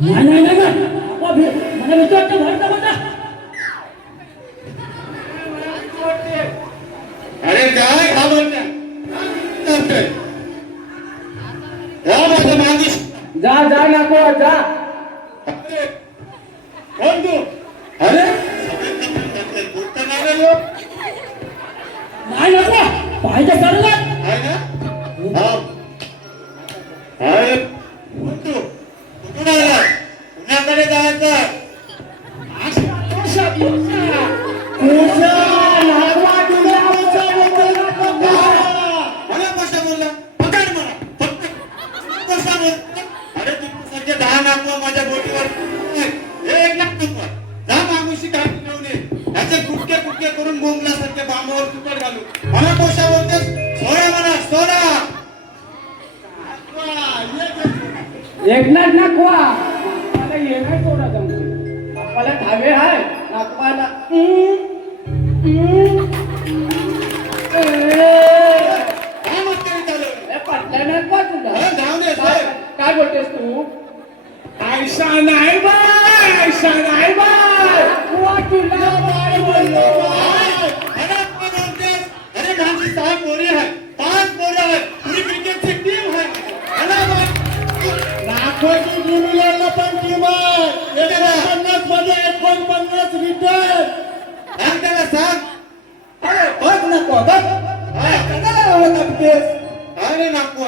नाही नाही नाही मला भीती वाटते. अरे काय घाबरत्या माझ्या मागीस जा जा नको जा. एकनाथ नाकवा आपल्याला येणार थोडा जमतो आपल्याला धावे आहे नाकवाला काय? पटल्या नाकवा जाऊ दे काय साहेब. काय बोलतेस तू आयशा नाही बाय आयशा नाही बाय तुला बाय बोललो बाय. अरे कोण बोलतेस? अरे माझी सहा पोरी मध्ये एकोणपन्नास रिटर्न. सांग त्याला सांग. अरे, बघ नको, बघ. हा. अरे नागपूर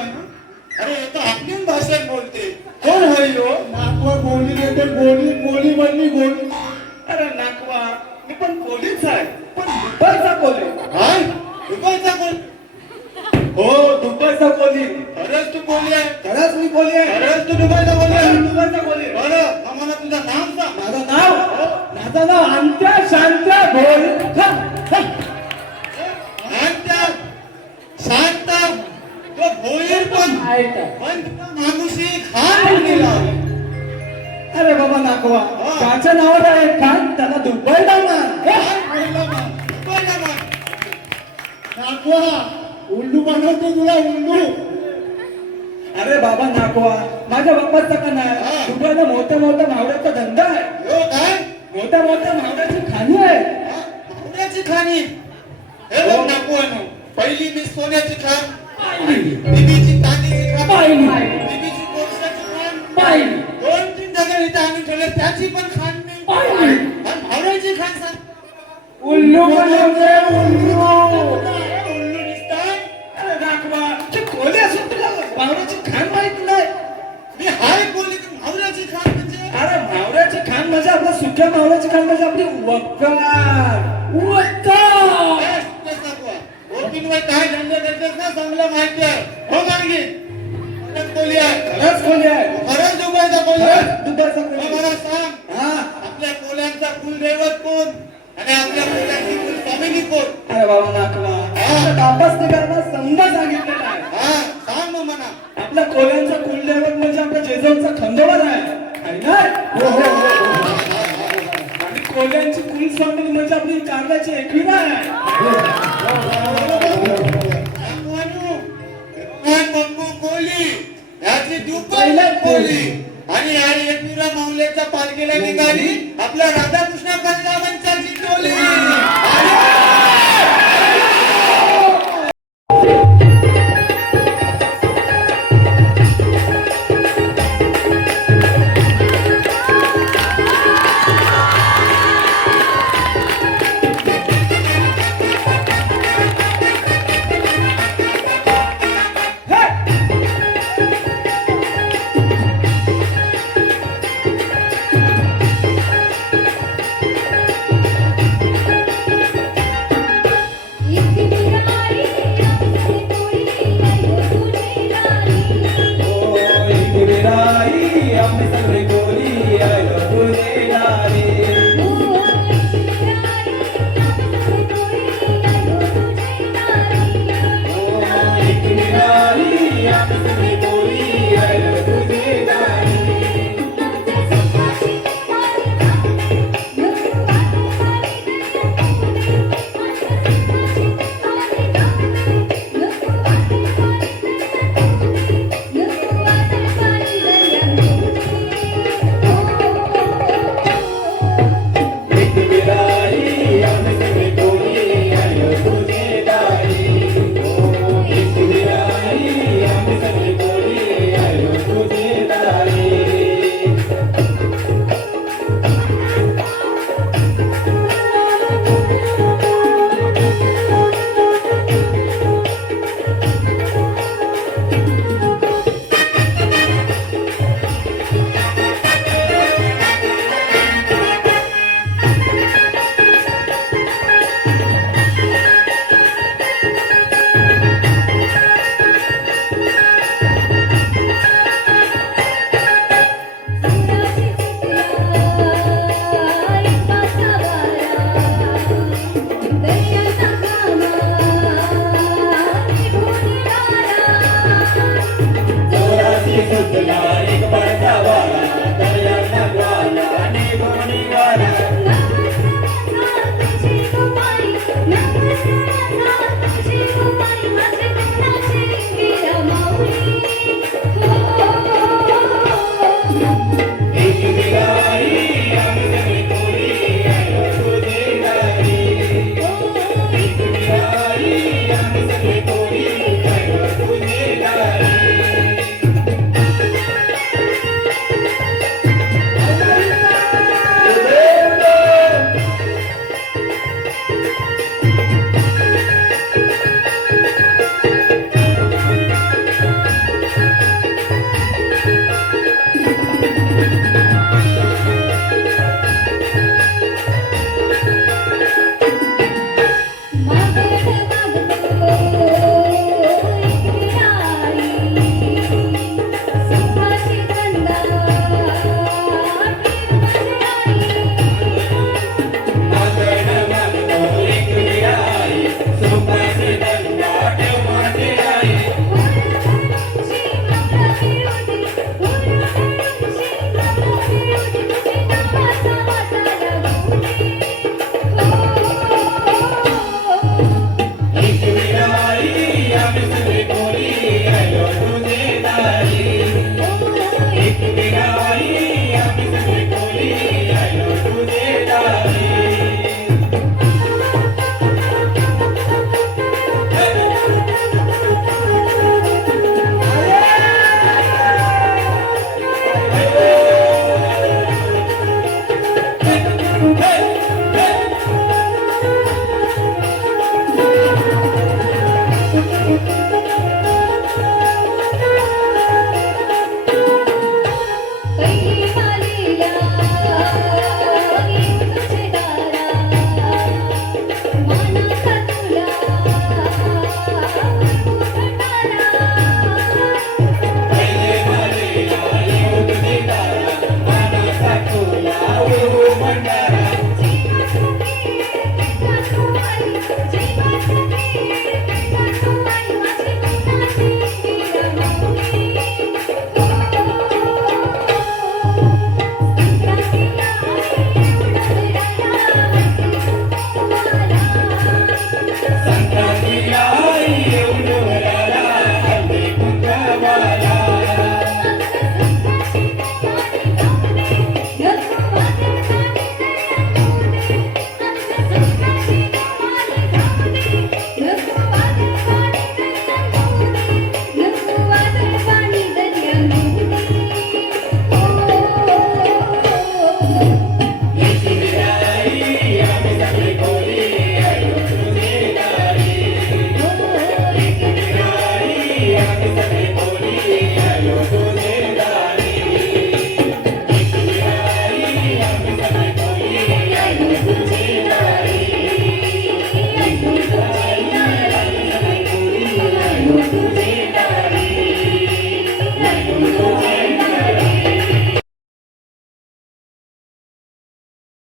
अरे हे तर आपली भाषेत बोलते. कोण होय हो? नागवा गोली देते, गोली, गोली बनली गोली. अरे नागवा मी पण कोलीच आहे. पण दुबईचा कोली काय दुबईचा कोली हो दुबईचा गोली खरंच तू कोली आहे. खरंच मी गोली आहे. खरंच तू दुबईचा कोली आहे. दुबईचा गोली बरं मग मला तुझं नाव सांग. माझं नाव? माझं नाव अंत्या शांत्या भोल शांत. तो भोईर पण. पण मानुषी खान गेला. अरे बाबा नागवा हा. त्याच्या नावावर आहे खान त्याला दुबईला मान. नागवा उल्लू बनवतो तुला उल्लू. अरे बाबा नागवा माझ्या बाप्पाचा का हा. नाही दुबईला मोठ्या मोठ्या मावळ्याचा धंदा आहे. हो काय? मोठ्या मोठ्या मावळ्याची खाणी आहे. सोन्याची खाणी. हे बघ नको आहे पहिली मी सोन्याची खाण. बीबीची चांदीची खाण. बीबीची कोळशाची खाण. पाहिली. दोन तीन दगड इथं आणून ठेवले त्याची पण खाण नाही. भावड्याची खाण सांग. उल्लू बनवते वक्कार. वक्कार. काय धंदे देतेस ना चांगलं माहिती आहे? हो मानगी खरंच आहे खरंच खोली आहे? खरंच दुबईचा दुधाचा मला सांग हा. आपल्या कोल्यांचा कुलदैवत कोण आणि आपल्या कोल्यांची कुलस्वामिनी कोण अरे बाबा समजा सांगितलेलं आहे. हा सांग मग म्हणा आपल्या कोल्यांचं कुलदैवत म्हणजे आपल्या जेजवचा खंडोबार आहे ना? हो, हो, हो, कोल्ह्यांची कुल कोल्यांची म्हणजे आपली कागदाची एकविरा आहे. याची दुबईला कोली आणि या एकवीरा माऊलीच्या पालखीला निघाली. आपला राधाकृष्ण कल्ला Yeah.